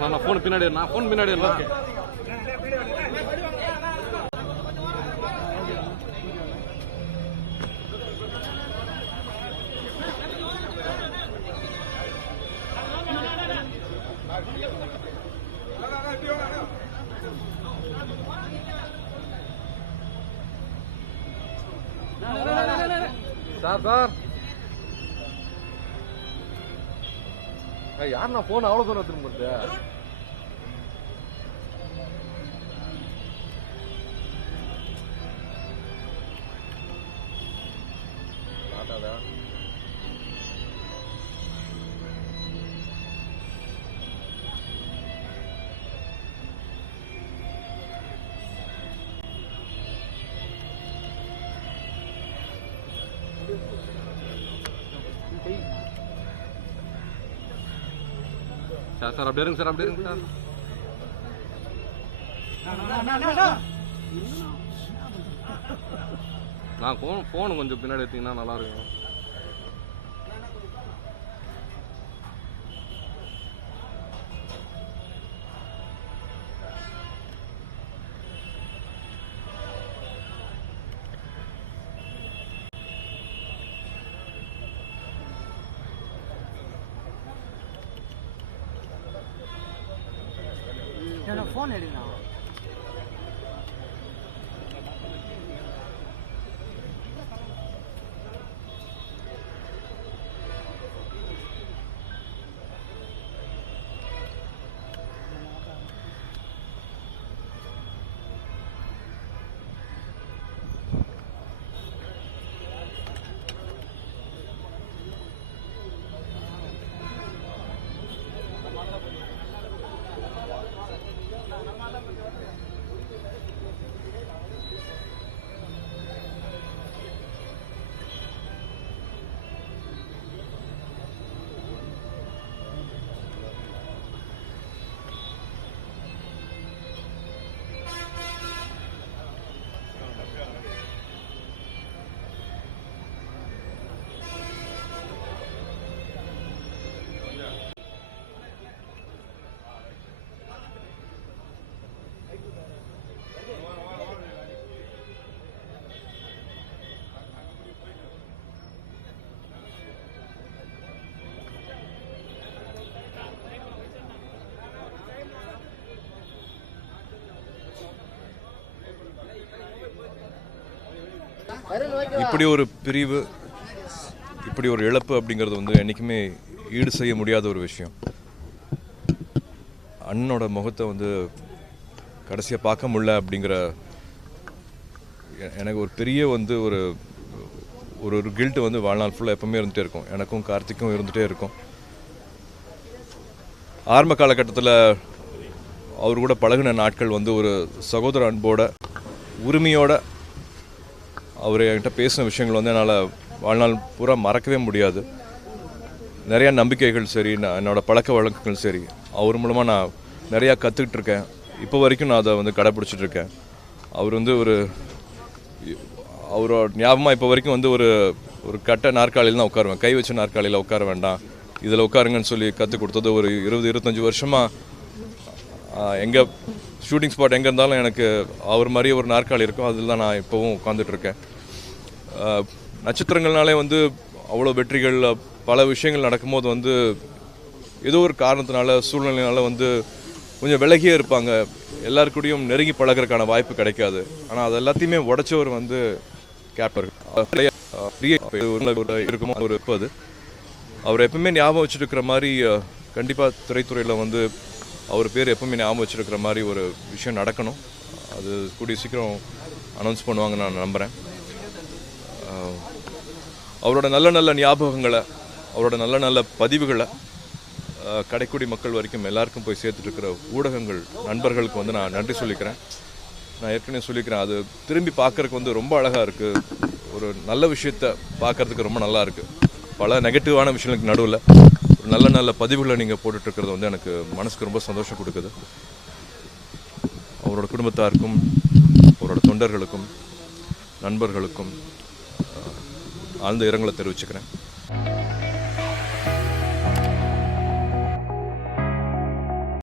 நான் ஃபோன் பின்னாடி இல்லை. சார் யாருண்ணா போன் அவ்வளோ தூரம் திரும்புறது? சார் அப்படியே இருங்க சார். நான் ஃபோன் கொஞ்சம் பின்னாடி எடுத்தீங்கன்னா நல்லா இருக்கும். ஃபோன் எடுங்க. இப்படி ஒரு பிரிவு, இப்படி ஒரு இழப்பு அப்படிங்கிறது வந்து என்றைக்குமே ஈடு செய்ய முடியாத ஒரு விஷயம். அண்ணனோட முகத்தை வந்து கடைசியாக பார்க்க முடியல அப்படிங்கிற எனக்கு ஒரு பெரிய வந்து ஒரு ஒரு கில்ட்டு வந்து வாழ்நாள் ஃபுல்லாக எப்பவுமே இருந்துகிட்டே இருக்கும். எனக்கும் கார்த்திக்கும் இருந்துகிட்டே இருக்கும். ஆரம்ப காலகட்டத்தில் அவர் கூட பழகின நாட்கள் வந்து ஒரு சகோதர அன்போட உரிமையோட அவர் என்கிட்ட பேசின விஷயங்கள் வந்து என்னால் வாழ்நாள் பூரா மறக்கவே முடியாது. நிறையா நம்பிக்கைகள் சரி, என்னோடய பழக்க வழக்கங்கள் சரி, அவர் மூலமாக நான் நிறையா கற்றுக்கிட்டு இருக்கேன். இப்போ வரைக்கும் நான் அதை வந்து கடைப்பிடிச்சிட்ருக்கேன். அவர் வந்து அவரோட ஞாபகமாக இப்போ வரைக்கும் வந்து ஒரு கட்ட நாற்காலியில் தான் உட்காருவேன். கை வச்ச நாற்காலியில் உட்கார வேண்டாம், இதில் உட்காருங்கன்னு சொல்லி கற்றுக் கொடுத்தது ஒரு 20-25 வருஷமாக எங்கே ஷூட்டிங் ஸ்பாட் எங்கே இருந்தாலும் எனக்கு அவர் மாதிரியே ஒரு நாற்காலி இருக்கும். அதில் தான் நான் இப்போவும் உட்காந்துட்ருக்கேன். நட்சத்திரங்கள்னாலே வந்து அவ்வளோ வெற்றிகள், பல விஷயங்கள் நடக்கும்போது வந்து ஏதோ ஒரு காரணத்தினால, சூழ்நிலையினால வந்து கொஞ்சம் விலகியே இருப்பாங்க. எல்லாருக்கூடையும் நெருங்கி பழகிறதுக்கான வாய்ப்பு கிடைக்காது. ஆனால் அது எல்லாத்தையுமே உடைச்சவர் வந்து கேப்டர் இருக்குமோ அவர் இருப்பது. அவர் எப்பவுமே ஞாபகம் வச்சுருக்கிற மாதிரி கண்டிப்பாக திரைத்துறையில் வந்து அவர் பேர் எப்பவுமே ஞாபகம் வச்சுருக்கிற மாதிரி ஒரு விஷயம் நடக்கணும். அது கூடிய சீக்கிரம் அனௌன்ஸ் பண்ணுவாங்கன்னு நான் நம்புகிறேன். அவரோட நல்ல நல்ல ஞாபகங்களை, அவரோட நல்ல நல்ல பதிவுகளை கடைக்குடி மக்கள் வரைக்கும் எல்லாருக்கும் போய் சேர்த்துட்ருக்கிற ஊடகங்கள் நண்பர்களுக்கு வந்து நான் நன்றி சொல்லிக்கிறேன். நான் ஏற்கனவே சொல்லிக்கிறேன், அது திரும்பி பார்க்குறதுக்கு வந்து ரொம்ப அழகாக இருக்குது. ஒரு நல்ல விஷயத்தை பார்க்குறதுக்கு ரொம்ப நல்லா இருக்குது. பல நெகட்டிவான விஷயங்களுக்கு நடுவில் ஒரு நல்ல நல்ல பதிவுகளை நீங்கள் போட்டுட்ருக்கிறது வந்து எனக்கு மனசுக்கு ரொம்ப சந்தோஷம் கொடுக்குது. அவரோட குடும்பத்தாருக்கும், அவரோட தொண்டர்களுக்கும், நண்பர்களுக்கும் ஆழ்ந்த இரங்கலை தெரிவிச்சுக்கிறேன்.